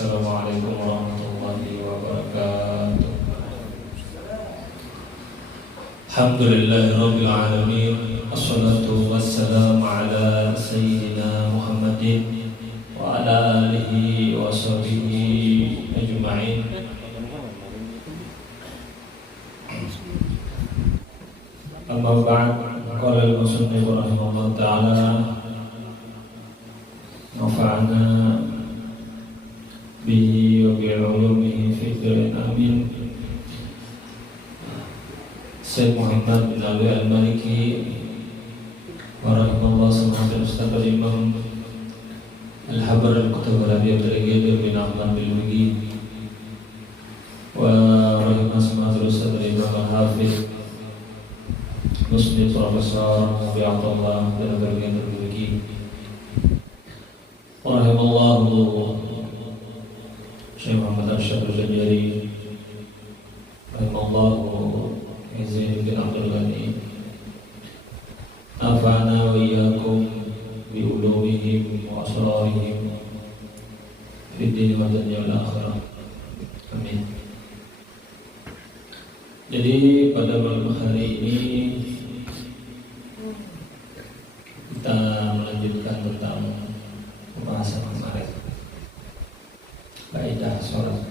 Assalamualaikum warahmatullahi wabarakatuh. Alhamdulillahirabbil alamin. Wassalatu wassalamu ala sayyidina Muhammadin wa ala alihi wa sahbihi ajma'in. Amma ba'd. Qala al-musannif rahimahullah ta'ala nafa'ana bihi wa bi'ulumihi fi dhil amin. Syekh Muhammad bin Ali Al-Maliki wa rahimahullah subhanahu Ustaz Al-Imam Al-Habar Al-Qutub Al-Abi Abdul bin Ahmad bin Lugi wa rahimahullah subhanahu Ustaz Al-Imam Al-Hafidh Muslim Profesor Nabi Abdullah bin Abi Lugi wa rahimahullah Syekh Muhammad Al-Syabr Al-Jari rahimahullah Izin bin Abdul Ghani nafa'ana wa iyyakum bi ulumihim wa asrarihim fid din wa dunya wal akhirah. Amin. Jadi pada malam hari ini kita melanjutkan tentang pembahasan kemarin kaidah sholat.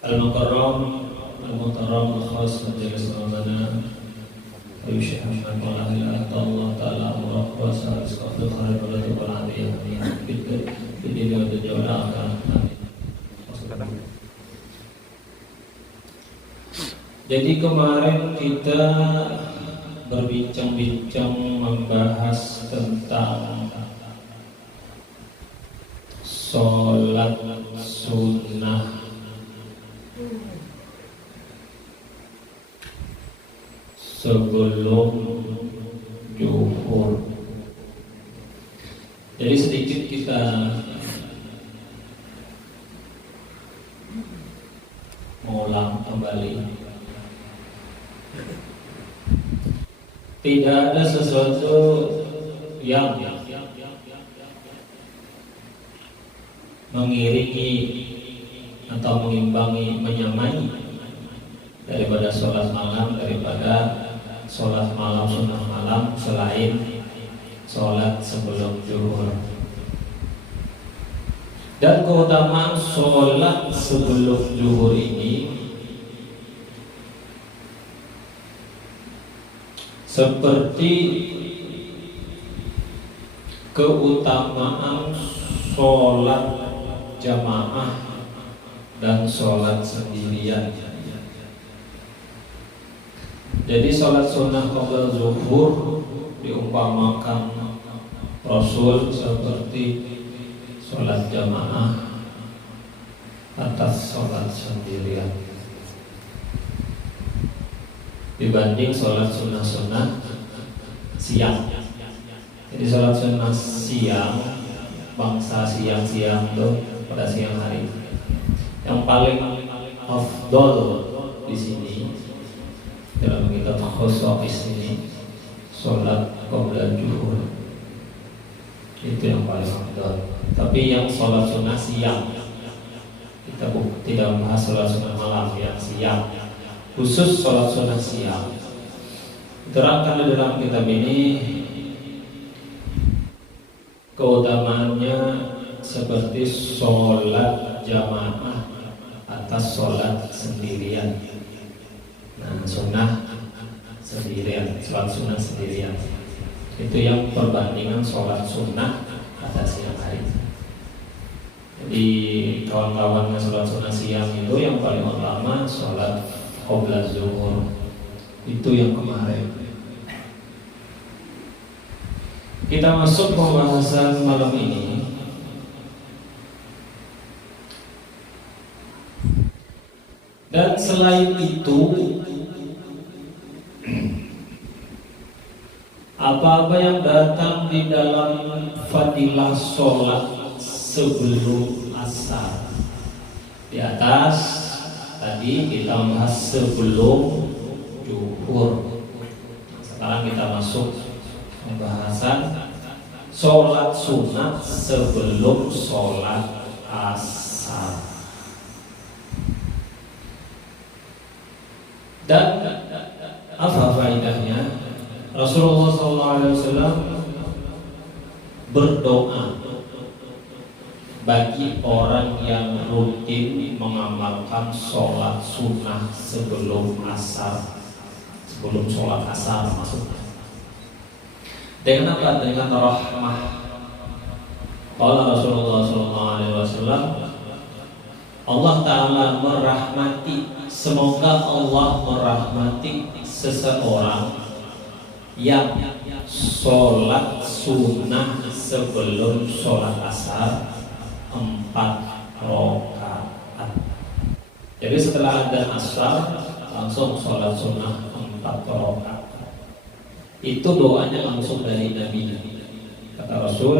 Al-Mukarram Al-Mukarram Al-Khas Majelis Amanah Ayu Syekh Muhammad Allah Ta'ala Amrah wa Sa'ad Iskafil Kharir wa Latif Al-Adiyah Bidini wa Dunya wa Akhirah. Jadi kemarin kita berbincang-bincang membahas tentang sholat sunnah sebelum zuhur. Jadi sedikit kita mengulang kembali. Tidak ada sesuatu yang mengiringi atau mengimbangi, menyamai daripada sholat malam, daripada sholat malam sunnah malam selain sholat sebelum zuhur. Dan keutamaan sholat sebelum zuhur ini seperti keutamaan sholat jamaah dan sholat sendirian. Jadi sholat sunnah qabla zuhur diumpamakan Rasul seperti sholat jamaah atas sholat sendirian dibanding sholat sunnah-sunnah siang. Jadi sholat sunnah siang, bangsa siang-siang itu pada siang hari, yang paling afdol di sini dalam kitab khusus ini sholat qabla zuhur, itu yang paling afdal. Tapi yang sholat sunnah siang, kita tidak membahas sholat sunnah malam, yang siang, khusus sholat sunnah siang. Diterangkan di dalam kitab ini keutamaannya seperti sholat jamaah atas sholat sendirian. Nah, sunnah sendirian, sholat sunnah sendirian, itu yang perbandingan sholat sunnah pada siang hari. Jadi kawan-kawan sholat sunnah siang itu yang paling utama sholat qabla zuhur, itu yang kemarin. Kita masuk pembahasan malam ini. Dan selain itu, apa-apa yang datang di dalam fadilah sholat sebelum asar di atas Tadi kita bahas sebelum zuhur. Sekarang kita masuk pembahasan sholat sunat sebelum sholat asar. Dan apa faedahnya? Rasulullah SAW berdoa bagi orang yang rutin mengamalkan sholat sunnah sebelum asar, sebelum sholat asar maksudnya. Dengan apa? Dengan rahmah. Qala Rasulullah SAW, Allah Ta'ala merahmati, semoga Allah merahmati seseorang yang sholat sunnah sebelum sholat asar 4 rakaat. Jadi setelah adzan asar langsung sholat sunnah 4 rakaat. Itu doanya langsung dari Nabi. Kata Rasul,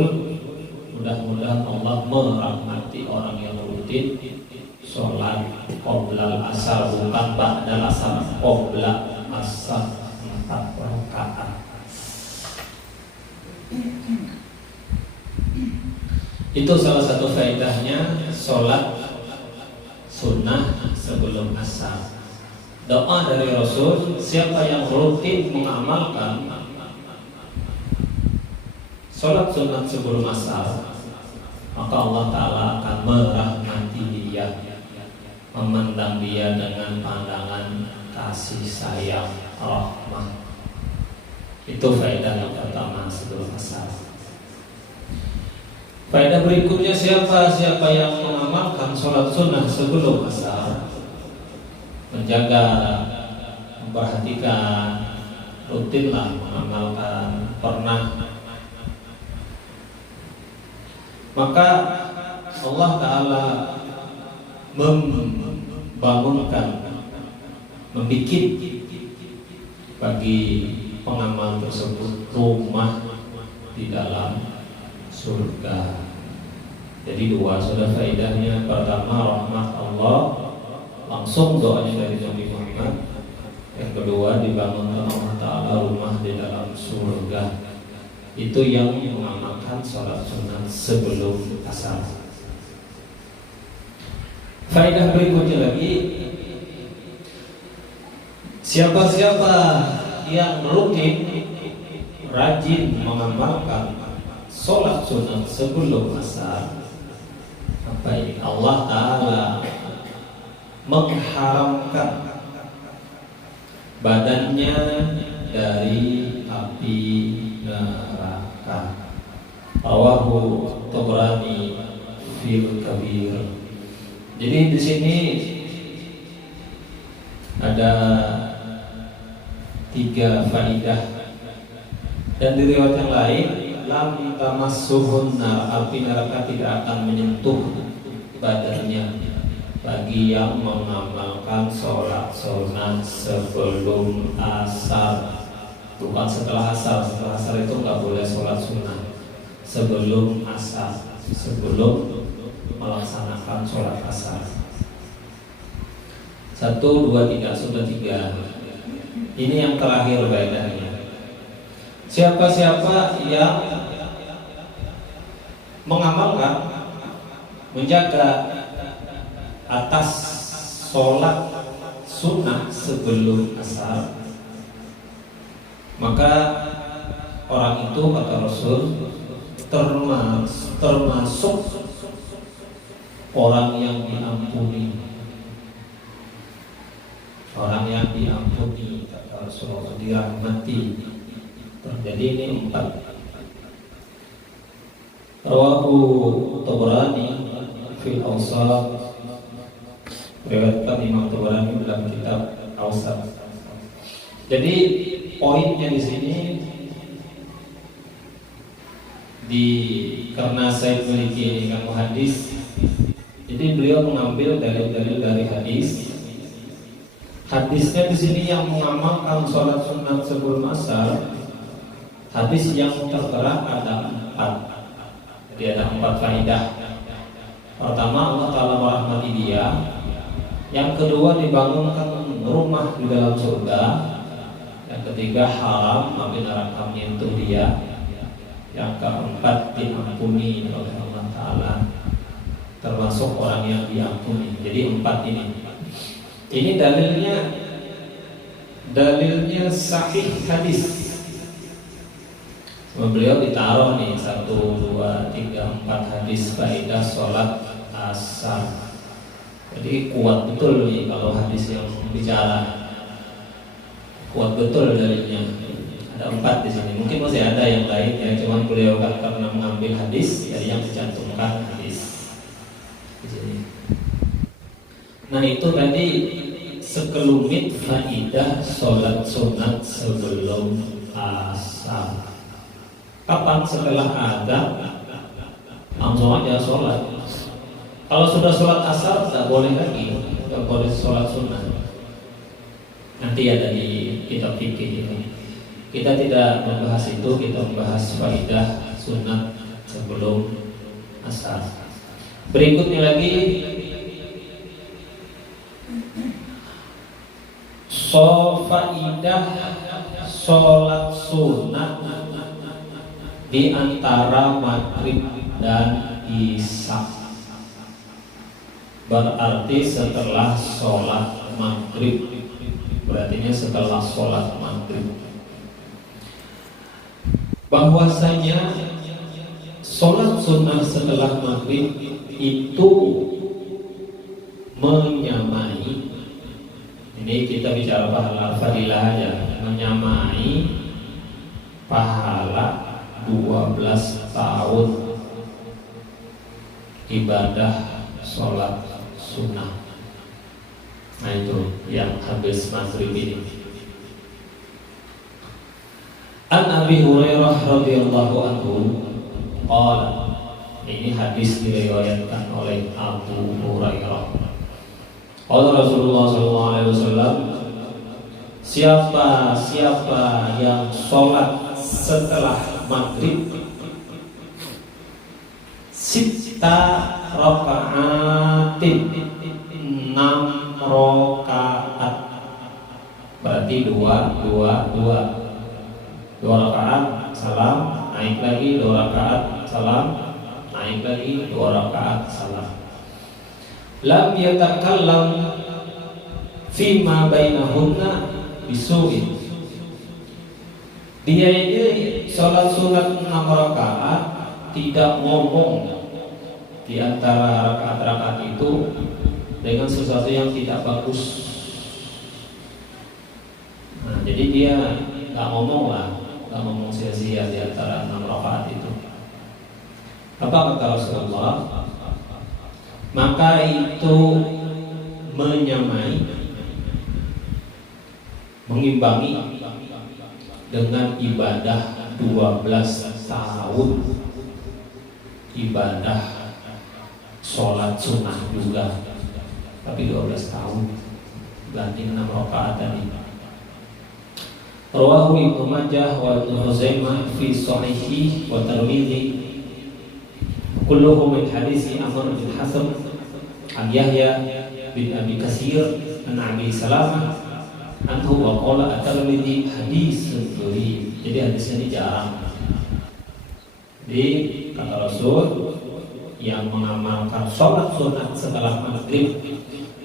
mudah-mudahan Allah merahmati orang yang rutin sholat qoblal asar, bukan ba'dal asar, qoblal asar 4 rakaat. Itu salah satu faedahnya sholat sunnah sebelum asar. Doa dari Rasul, siapa yang rutin mengamalkan sholat sunnah sebelum asar, maka Allah Ta'ala akan merahmati dia, memandang dia dengan pandangan kasih sayang, rahmah. Itu faedah yang pertama sebelum asar. Faedah berikutnya, siapa yang mengamalkan sholat sunnah sebelum asar, menjaga, memperhatikan, rutinlah mengamalkan, pernah, maka Allah Ta'ala membangunkan, membikin bagi pengamal tersebut rumah di dalam surga. Jadi dua sudah faedahnya. Pertama, rahmat Allah, langsung doanya dari Nabi Muhammad. Yang kedua, dibangunkan Allah Ta'ala rumah di dalam surga. Itu yang mengamalkan sholat sunat sebelum asar. Faedah berikutnya lagi, siapa-siapa yang rutin rajin mengamalkan sholat sunat sebelum asar, apa ini? Allah Ta'ala mengharamkan badannya dari api neraka. Rawahu Tabrani fil Kabir. Jadi di sini ada 3 faedah. Dan di riwayat yang lain, lam tamassuhunna, api neraka tidak akan menyentuh badannya bagi yang mengamalkan sholat sunat sebelum asar. Bukan setelah asar. Setelah asar itu nggak boleh sholat sunat. Sebelum asar, sebelum melaksanakan sholat asar. 1, 2, 3, sudah 3. Ini yang terakhir faedahnya. Siapa-siapa yang mengamalkan, menjaga atas sholat sunnah sebelum asar, maka orang itu, kata Rasul, termasuk orang yang diampuni. Orang yang diampuni, kata Rasulullah, dirahmati. Jadi ini 4. Rawahu Tabrani fil Awsat, riwayatkan Imam Tabrani dalam kitab Awsat. Jadi poinnya di sini, karena saya memiliki ilmu hadis, jadi beliau mengambil dalil-dalil dari hadis. Hadisnya di sini yang mengamalkan sholat sunat sebelum asar, hadis yang tertera ada 4. Jadi ada 4 faedah. Pertama, Allah Ta'ala merahmati dia. Yang kedua, dibangunkan rumah di dalam surga. Yang ketiga, haram api neraka menyentuh dia. Yang keempat, diampuni oleh Allah Ta'ala, termasuk orang yang diampuni. Jadi 4 ini. Ini dalilnya sahih hadis. Beliau ditaruh nih 1, 2, 3, 4 hadis faedah sholat asar. Jadi kuat betul nih kalau hadis yang bicara. Kuat betul dalilnya. Ada 4 di sini. Mungkin masih ada yang lain ya, cuman beliau kan karena mengambil hadis dari yang dicantumkan hadis di sini. Nah, itu tadi sekelumit faidah sholat sunat sebelum asar. Kapan? Setelah azan langsung aja sholat. Kalau sudah sholat asar tidak boleh lagi, tidak boleh sholat sunat. Nanti ada di kitab fikih ini. Kita tidak membahas itu, kita membahas faidah sunat sebelum asar. Berikutnya lagi faidah sholat sunat di antara maghrib dan isya. Berarti setelah sholat maghrib, berarti setelah sholat maghrib. Bahwasanya sholat sunnah setelah maghrib itu menyamai, ini kita bicara pahala fadilah aja, menyamai pahala 12 tahun ibadah sholat sunnah. Nah, itu yang habis maghrib ini. An Abi Hurairah radhiyallahu anhu qala, ini hadis diriwayatkan oleh Abu Hurairah. Qala Rasulullah sallallahu alaihi wasallam, siapa yang sholat setelah maghrib sita raka'atin, 6 rakaat, berarti 2 rakaat salam, naik lagi 2 rakaat salam, naik lagi 2 rakaat salam. Lam yatakallam fima bainahunna bisu'in. Dia ini sholat sunat 6 rakaat tidak ngomong di antara rakaat-rakaat itu dengan sesuatu yang tidak bagus. Nah, jadi dia nggak ngomong sia-sia di antara 6 rakaat itu. Apa kata Rasulullah? Maka itu menyamai, mengimbangi dengan ibadah 12 tahun ibadah sholat sunnah juga, tapi 12 tahun ganti 6 rakaat tadi. Rawahu Ibnu Majah wa Ibnu Huzaimah fi Shahihi wa Tirmidzi, kulluhum min hadisi Amr bin Hasan an Yahya bin Abi Katsir an Abi Salamah anhu wa qala at-Tirmidzi haditsun duri. Jadi hadis ini jarang. Jadi kata Rasul yang mengamalkan sholat sunat setelah maghrib,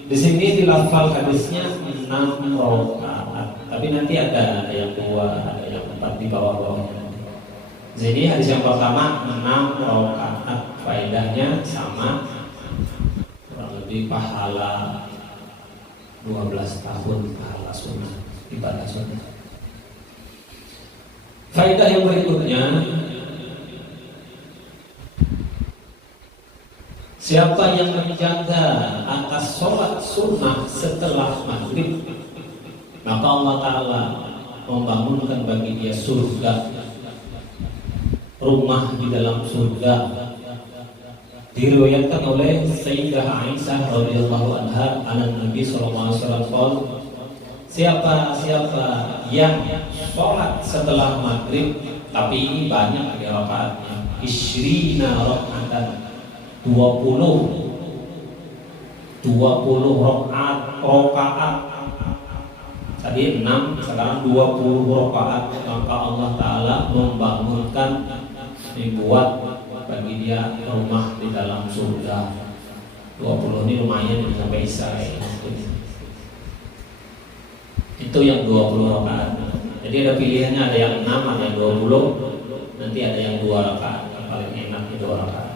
di sini dilafal hadisnya 6 rakaat, tapi nanti ada yang 2, ada yang 4 di bawah-bawahnya. Jadi hadis yang pertama 6 rakaat, faedahnya sama, kurang lebih pahala 12 tahun pahala sunnah, ibadah sunnah. Faedah yang berikutnya, siapa yang menjaga atas sholat sunnah setelah maghrib, maka Allah Ta'ala membangunkan bagi dia surga, rumah di dalam surga. Diriwayatkan oleh Sayyidah Aisyah radhiyallahu anha, anak Nabi sallallahu alaihi wasallam, siapa yang sholat setelah maghrib, tapi ini banyak rakaatnya, 20 rakaatan, 20 20 rakaat. Tadi 6, sekarang 20 rakaat. Maka Allah Ta'ala membangunkan, dibuat bagi dia rumah di dalam surga. 20 ini lumayan sampai Isya. Itu yang 20 rakaat. Jadi ada pilihannya, ada yang 6, ada yang 20. Nanti ada yang 2 rakaat. Yang paling enak itu 2 rakaat.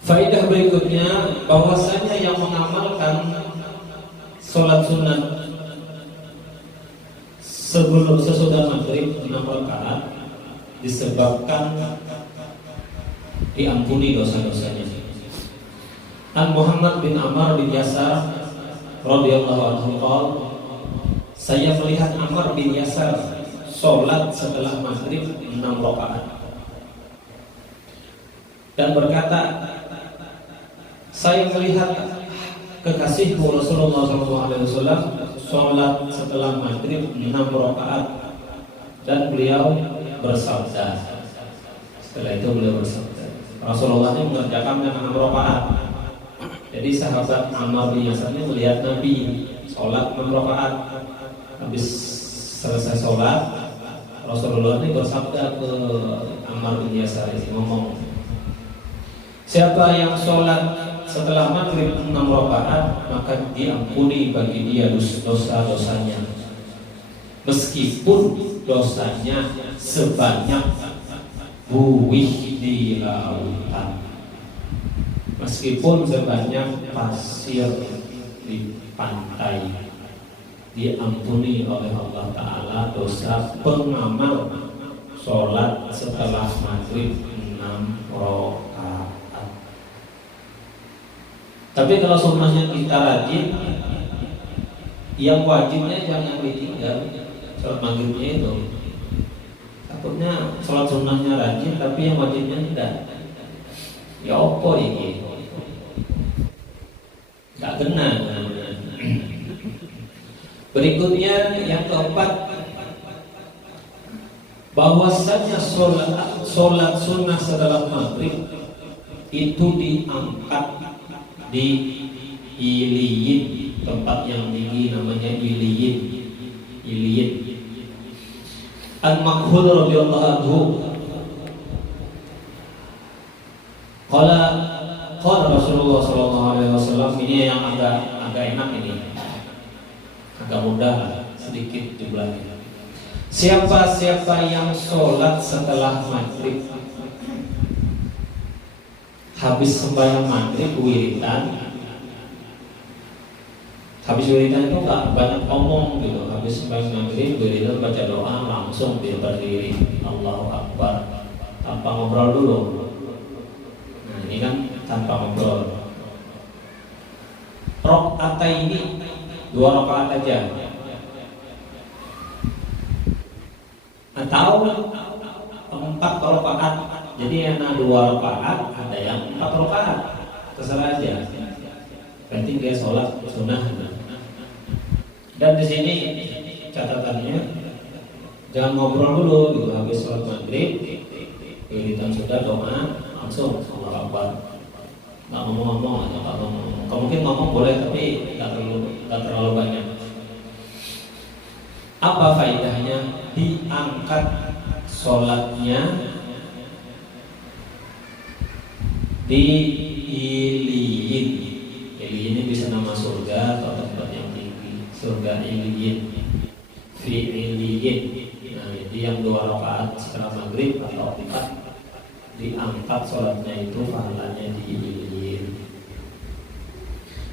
Faedah berikutnya, bahwasanya yang mengamalkan sholat sunat sebelum sesudah maghrib 6 rakaat disebabkan diampuni dosa-dosanya. An Muhammad bin Amr bin Yasar radhiyallahu anhu qala, saya melihat Amr bin Yasar sholat setelah maghrib 6 rakaat dan berkata, saya melihat kekasihku Rasulullah SAW sholat setelah maghrib 6 rakaat dan beliau bersabda. Setelah itu beliau bersabda, Rasulullah ini mengerjakan dengan 6 rakaat. Jadi sahabat Ammar bin Yasar ini melihat Nabi sholat 6 rakaat. Habis selesai sholat, Rasulullah ini bersabda ke Ammar bin Yasar ini, ngomong, siapa yang sholat setelah maghrib 6 rakaat maka diampuni bagi dia dosa-dosanya, meskipun dosanya sebanyak buih di lautan, meskipun sebanyak pasir di pantai, diampuni oleh Allah Ta'ala dosa pengamal sholat setelah maghrib 6 rakaat. Tapi kalau sunnahnya kita rajin, yang wajibnya jangan ditinggal. Sholat maghribnya itu, takutnya sholat sunnahnya rajin tapi yang wajibnya tidak. Ya opo ini, tak kena. Berikutnya yang keempat, bahwasanya sholat sunnah setelah maghrib itu diangkat di Iliyin, tempat yang tinggi namanya Iliyin. Al-Makhul radhiyallahu anhu qala Rasulullah sallallahu alaihi wasallam, ini yang agak enak, ini agak mudah sedikit jumlahnya. Siapa yang sholat setelah maghrib, habis sembahyang maghrib wiridan, habis wiridan itu nggak banyak omong gitu. Habis sembahyang maghrib wiridan baca doa, langsung dia berdiri Allahu Akbar tanpa ngobrol dulu. Nah ini kan tanpa ngobrol. Rakaat ini 2 rakaat aja, atau 4 rakaat. Jadi yang 2 rakaat, ada yang 4 rakaat, terserah aja. Berarti dia sholat sunnah. Dan di sini catatannya, jangan ngobrol dulu gitu. Habis sholat maghrib, wiridan sudah, doa, langsung Allahu Akbar. Nggak ngomong-ngomong aja, nggak ngomong. Kalau mungkin ngomong boleh, tapi nggak terlalu banyak. Apa faedahnya? Diangkat sholatnya di Iliyin. Iliyin ini bisa nama surga atau tempat yang tinggi. Surga Iliyin, fi Iliyin. Nah, jadi yang 2 rakaat setelah maghrib atau 4 diangkat sholatnya itu pahalanya di Iliyin.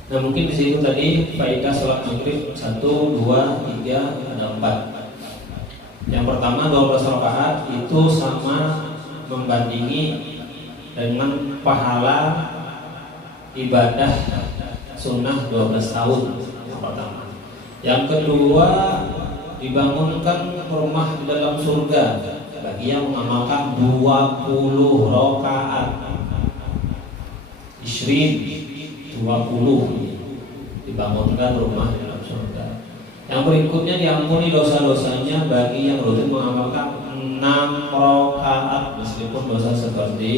Nah mungkin di situ tadi faedah sholat maghrib 1, 2, 3, ada 4. Yang pertama 12 rakaat itu sama membandingi dengan pahala ibadah sunnah 12 tahun. Yang pertama. Yang kedua, dibangunkan rumah di dalam surga bagi yang mengamalkan 20 rakaat. Isrin 20 dibangunkan rumah di dalam surga. Yang berikutnya, diampuni dosa-dosanya bagi yang rutin mengamalkan 6 rakaat meskipun dosa seperti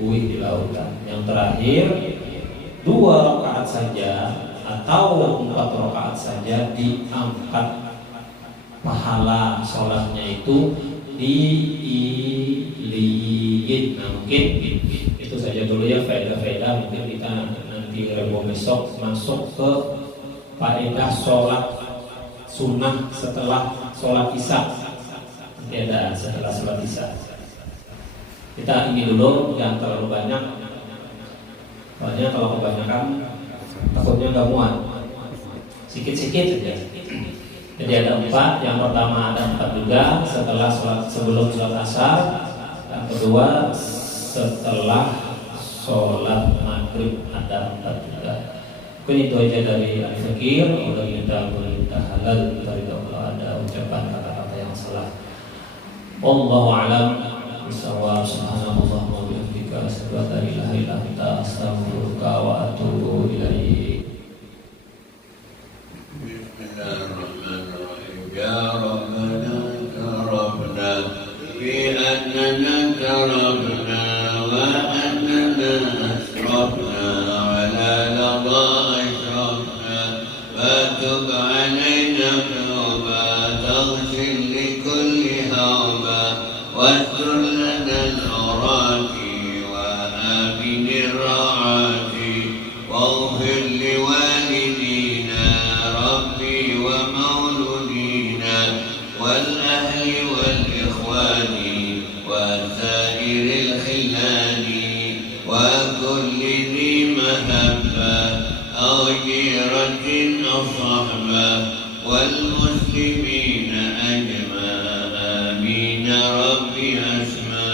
buih di lautan. Yang terakhir 2 rakaat saja atau 4 rakaat saja diangkat pahala sholatnya itu diiliin. Nah mungkin itu saja dulu ya faedah-faedah. Mungkin kita nanti Rebo besok masuk ke faedah sholat sunnah setelah sholat isya. Nanti ada setelah sholat isya. Kita ini dulu, jangan terlalu banyak. Soalnya kalau kebanyakan takutnya nggak muat. Sikit-sikit saja. Jadi ada 4. Yang pertama ada 4 juga setelah sholat, sebelum sholat asar. Yang kedua setelah sholat maghrib ada 4 juga. Mungkin itu aja dari Al-Fakir. Udah kita halal dari kalau ada ucapan kata-kata yang salah. Wallahu a'lam bishawab. Subhanallah wa bihamdika asyhadu an la ilaha illa anta astaghfiruka wa atubu ilaik. Bismillahirrahmanirrahim. Ya Rabbana karabna bi annana karabna wa annana asrafna ala lada ashrafna wa tub alayna tawba taghfir li kulli hawba واستر لنا العراك وآمن الرعاك واغفر لوالدينا ربي ومولودينا والأهل والإخوان وسائر الخلان وكل ذي محبة أو جيرة أو صحبة والمسلمين أجمعين. آمين ربي أسمع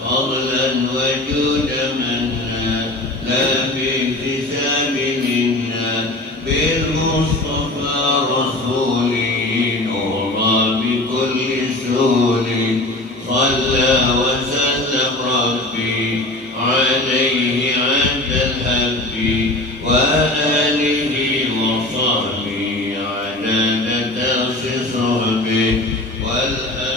فضلا وجود منا لا باكتساب منا بالمصطفى رسولي نورا بكل سهول صلى وسلم ربي عليه عند الحب وآله وصحبه عدد درس صحبه والآل